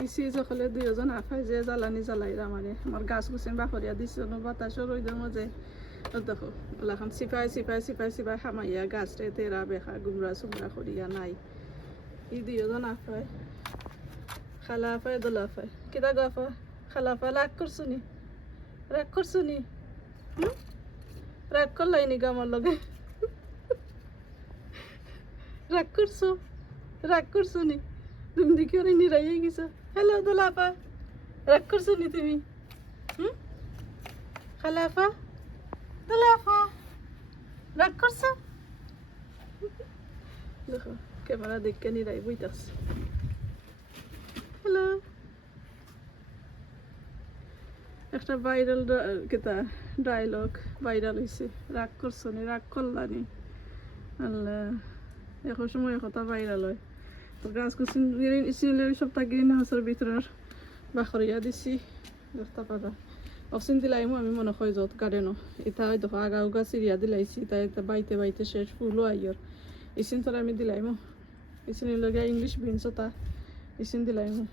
EC যখলে দুইজন আফাই যে জ্বালানি জ্বালাইরা মানে আমার গাছ গুছিন বাখরিয়া দিছে বাতাসের রইদের মাঝে দেখো ওলাখান সিপাই সিপাই সিপাই সিপাই খামাইয়া গাছরে তেরা বেখা গুমরা সুমরা করিয়া নাই ই দুইজন আফাই খালা আফাই দোলা আফাই কিতা গাফা খালা আফা রাগ করছো নি রাগ করলাইনি গামার লগে রাগ করছো নি তুমি দেখি ওরা নিরাইয়ে গেছো হ্যালো দোলা আপা রাগ করছো নি তুমি খালা আপা দোলা আপা রাগ করছো দেখো ক্যামেরা দেখে নিরাই বইতাছে হ্যালো একটা ভাইরাল কেতা ডায়লগ ভাইরাল হয়েছে রাগ করছো নি রাগ করলানি আল্লাহ এখন সময় কথা ভাইরাল হয় তো গাছ কুচিন সপ্তাহ গ্রিন হাউসের ভিতরের বাখরিয়া দিছি দশটা পাতা অক্সিন দিলাইমো আমি মনে হয় যত গার্ডেনও এটা দেখো আগা উগা চিরিয়া দিলাইছি তাই এটা বাইতে বাইতে শেষ ফুলও আইয়র ইসিন তোরা আমি দিলাইমো ইসিনের লগে ইংলিশ বিনস তা ইসিন দিলাইমো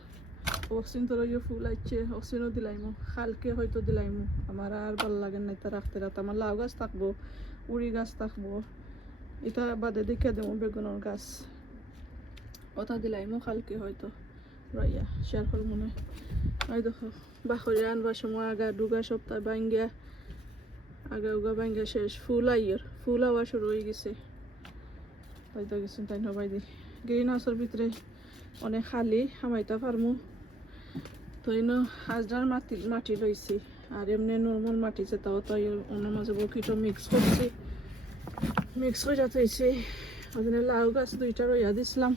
অক্সিন তোরা ইয়ে ফুল আইছে অক্সিনও দিলাইমো খালকে হয়তো দিলাইমো আমার আর ভালো লাগে না এটা রাখতে রাখতে আমার লাউ গাছ থাকবো উড়ি গাছ থাকবো এটা বাদে দেখে দেবো বেগুনের গাছ ওটা দিলাইমো খালকে হয়তো রইয়া শেয়ার হল মনে হয় দেখো বাখরিয়া আনবার সময় আগা ডুগা সপ্তাহ বাঙ্গিয়া আগা উগা বাঙ্গিয়া শেষ ফুল আইয়র ফুল আওয়া শুরু হয়ে গেছে হয়তো গেছেন তাই নবাই দি গ্রিন হাউসের ভিতরে অনেক খালি হামাইতা পারমু তো এনে হাজরার মাটি লইছি আর এমনি নর্মাল মাটি যেটাও তো ওনার মাঝে বকিটো মিক্স করছি মিক্স করে যাতেছি ওখানে লাউ গাছ দুইটা রইয়া দিছিলাম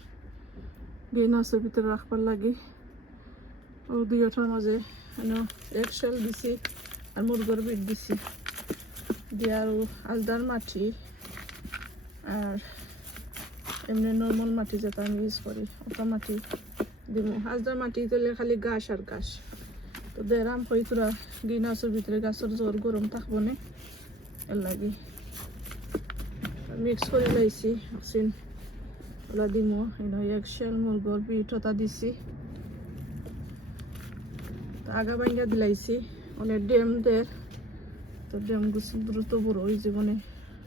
গ্রিন হাউসের ভিতরে রাখবার লাগি ও দুইটার মাঝে এক শেল দিছি আর মুরগর বিট দিছি দিয়ে আর আলদার মাটি আর এমনি নর্মাল মাটি যেটা আমি ইউজ করি ওটা মাটি দিব আলদার মাটি দিলে খালি গাছ আর গাছ তো দেরাম হই তোরা গ্রিন হাউসের ভিতরে গাছের জোর গরম থাকবো না এর লাগি মিক্স করে লাইছি অক্সিন ওলা দিমো এক শেল মুরগর বিট ওটা দিছি আগা ভাঙ্গা দিলাইছি অনেক ড্যাম দের তো ড্যাম গুছি দ্রুত বড় হয়ে জীবনে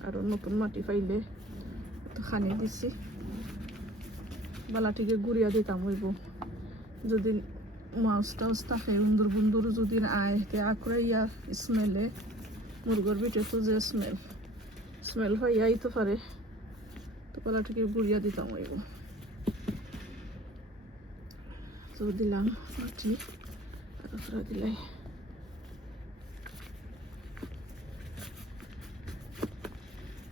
আরো নতুন মাটি পাইলে তো খানি দিছি বালাটিকে গুড়িয়া দিতাম হইব যদি মাছ টাছ থাকে উন্দুর বুন্দুর যদি আয় তে আকড়ে ইয়া স্মেলে মুরগর বিটে তো যে স্মেল হয় আইতে পারে তো বালাটিকে গুড়িয়া দিতাম হইব তো দিলাম মাটি আর দিলাই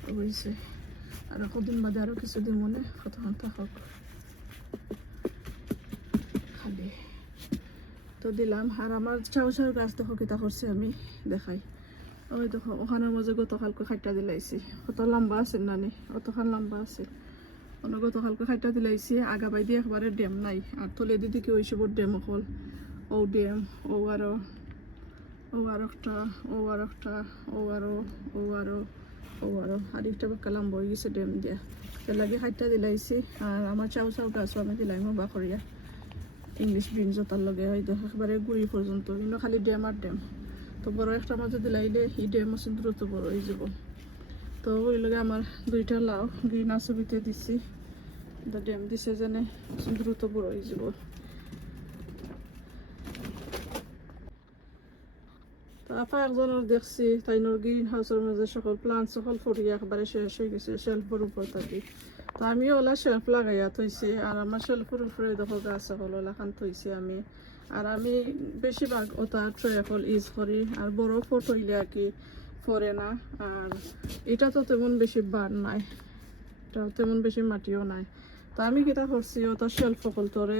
অবশ্যই আর কদিন বাদে আরো কিছুদিন মনে কতক্ষণ থাকক খালি তো দিলাম আর আমার চাউ চাউ গাছ দেখো কিতা করছি আমি দেখাই ওই দেখো ওখানের মাঝে গতকালকে খাইটা দিলাইছি কত লম্বা আছে নানি অতখান লম্বা আছে অন্য গতকালকে খাইটা দিলাইছি আগা বাই দিয়ে একবারে ড্যাম নাই আর তলে দিদি কি ওই সব ড্যাম অকল ও ড্যাম ও আরো একটা আর একটা বাক্কা লম্বা হয়ে গেছে ড্যাম দিয়া এর লাগে খাইটা দিলাইছি আর আমার চাউ চাউ গাছও আমি দিলাইমো বাখরিয়া ইংলিশ বিনস তার লগে হয়তো একবারে গুড়ি পর্যন্ত কিন্তু খালি ড্যাম আর ড্যাম তো বড় একটা মাঝে দিলাইলে এই ড্যাম আছে দ্রুত বড় হয়ে যাব তো ওই লগে আমার দুইটা লাউ গ্রিন হাউসের ভিতরে দিছি ড্যাম দিছে যেন দ্রুত বড় হয়ে যাব আপা একজনের দেখছি তাইনোর গ্রিন হাউসের মাঝে সকল প্লান্ট সকল ফরিয়া একবারে শেষ হয়ে গেছে শেলফের উপর থাকি তো আমি ওলা শেলফ লাগাইয়া থইছি আর আমার শেলফের উপরে দেখো গাছ সকল ওলাখান থইছি আমি আর আমি বেশিরভাগ ওটা ট্রে ফল ইউজ করি আর বড় ফটো হইলে আর কি পরে না আর এটা তো তেমন বেশি বার নাই এটা তেমন বেশি মাটিও নাই তো আমি কিতা করছি ওটা শেলফ সকল তোরে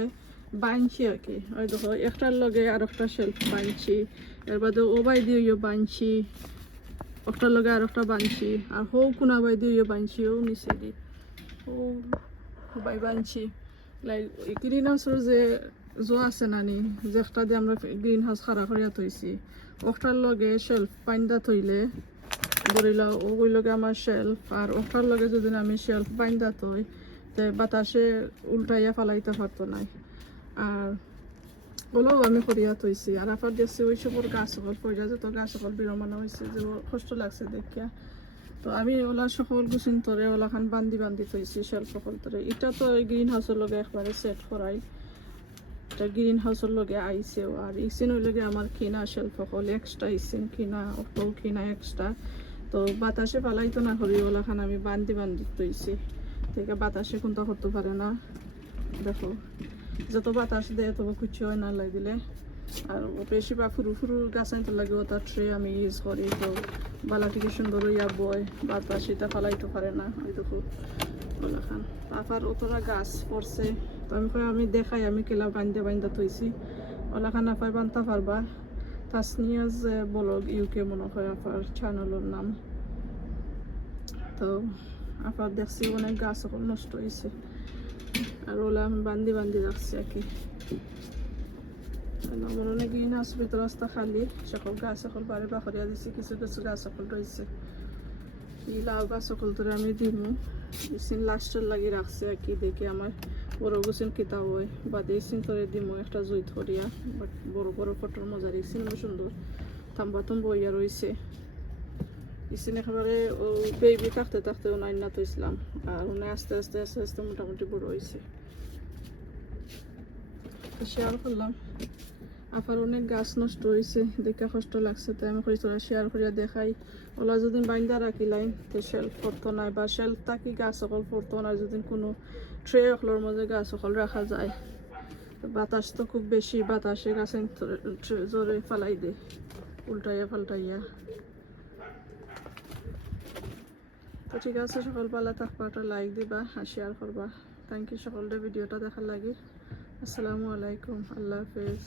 বানছি আর কি ওই দেখো একটার লগে আর একটা শেলফ বানছি এর বাদে ও বাই দিয়ে বানছি একটার লগে আর একটা বানছি আর হো কোনা বাই দিয়ে বানছি ও নিচে দি ও বাই বানছি লাইক গ্রিন হাউসের যে আছে নানি যে একটা দিয়ে আমরা গ্রিন হাউস খাড়া করিয়া থইছি ওটার লগে শেলফ বাইন্দা থইলে ধরিলা ওই লগে আমার শেলফ আর ওটার লগে যদি আমি শেলফ বাইন্দা থই তে বাতাসে উল্টাইয়া ফালাইতে পারতো নাই আর ওলাও আমি করিয়া থইছি আর আফার দেখছি ওই সবর গাছ সকল পয়সা যত গাছ সকল বিরমানো হয়েছে যে কষ্ট লাগছে দেখিয়া তো আমি ওলা সকল গুছিন তরে ওলাখান বান্ধি বান্ধি থইছি শেল্ফ সকল তরে এটা তো গ্রিন হাউসের লগে একবারে সেট করাই এটা গ্রিন হাউসের লগে আইছেও আর ইসিন ওই লগে আমার কিনা শেল্ফ সকল এক্সট্রা ইসিন কিনা অটো কিনা এক্সট্রা তো বাতাসে পালাইতো না করি ওলাখান আমি বান্ধি বান্ধি থইছি থেকে বাতাসে কোনটা করতে পারে না দেখো যত বাতাস দেয় তবে কিছু হয় না লাই দিলে আর বেশিরভাগ ফুরু ফুরু গাছ আনতে লাগে ওটা ট্রে আমি ইউজ করি তো বালা থেকে সুন্দর ইয়া বয় বাতাস এটা ফালাইতে পারে না ওই দেখো ওলাখান তারপর অতটা গাছ পড়ছে তো আমি দেখাই আমি কেলা বান্ধে বান্ধা থইছি ওলাখান আপার বানতে পারবা তাসনিয়াজ ব্লগ ইউকে মনে হয় আপার চ্যানেলের নাম তো আপার দেখছি অনেক গাছ সকল নষ্ট হয়েছে আর ওলা আমি বান্ধি বান্ধি রাখছি আর কি আমার অনেক গ্রিন হাউস ভিতর রাস্তা খালি সকল গাছ সকল বাড়ি বাখরিয়া দিছি কিছু কিছু গাছ সকল রয়েছে এই লাউ গাছ সকল ধরে আমি দিমু ইসিন লাস্টের লাগি রাখছি আর কি দেখে আমার বড় গুছিন কিতা হয় বাদে ইসিন করে দিমু একটা জুই ধরিয়া বাট বড় বড় ফটোর মজা ইসিন সুন্দর থাম্বা থাম্বা ইয়া রয়েছে ইসিন একেবারে ও বেবি থাকতে থাকতে ওনাই না তো ইসলাম আর ওনাই আস্তে আস্তে আস্তে আস্তে মোটামুটি বড় হয়েছে শেয়ার করলাম আপার অনেক গাছ নষ্ট হয়েছে দেখে কষ্ট লাগছে তাই আমি কই তোরা শেয়ার করিয়া দেখাই ওলা যদি বাইন্দা রাখিলাই তো শেল্ফ পড়তো না বা শেল্ফ থাকি গাছ সকল পড়তো না যদি কোনো ট্রে অকলোর মধ্যে গাছ সকল রাখা যায় বাতাস তো খুব বেশি বাতাসে গাছে জোরে ফালাই দে উল্টাইয়া পাল্টাইয়া তো ঠিক আছে সকালবেলা থাকবা একটা লাইক দিবা আর শেয়ার করবা থ্যাংক ইউ সকলটা ভিডিওটা দেখার লাগে আসসালামু আলাইকুম আল্লাহ হাফেজ